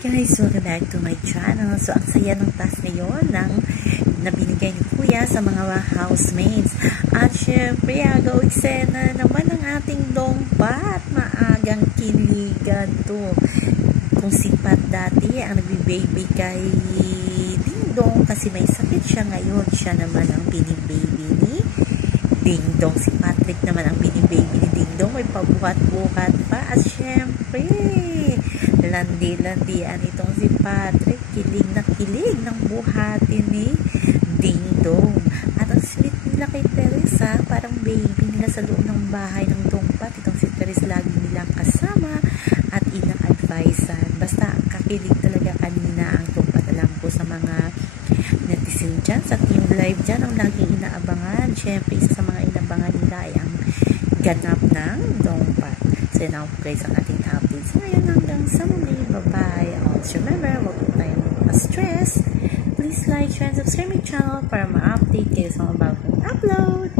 guys! Welcome back to my channel. So, ang saya ng task ngayon ng nabinigay ni Kuya sa mga housemates. At syempre, agaw eksena naman ang ating dongpat. Maagang kinigan to. Kung si Pat dati ang nagbi-baby kay Dingdong kasi may sakit siya ngayon. Siya naman ang binibaby ni Dingdong. Si Patrick naman ang binibaby ni Dingdong. May pabuhat-buhat pa. At syempre, landi-landian itong si Patrick. Kilig na kilig ng buhatin ni Dingdong. At ang sweet nila kay Teresa, parang baby nila sa loob ng bahay ng dongpat. Itong si Teresa lagi nilang kasama at ina-advisean. Basta kakilig talaga kanina ang dongpat. Alam ko sa mga netizen dyan, sa team live dyan, ang laging inaabangan. Siyempre, isa sa mga inaabangan nila ay ang ganap ng dongpat. So, now guys, ang ating updates ngayon hanggang sa muli. Bye-bye. Also, remember, huwag po tayong ma-stress. Please like, share, and subscribe my channel para ma-update kayo sa mga bagong upload.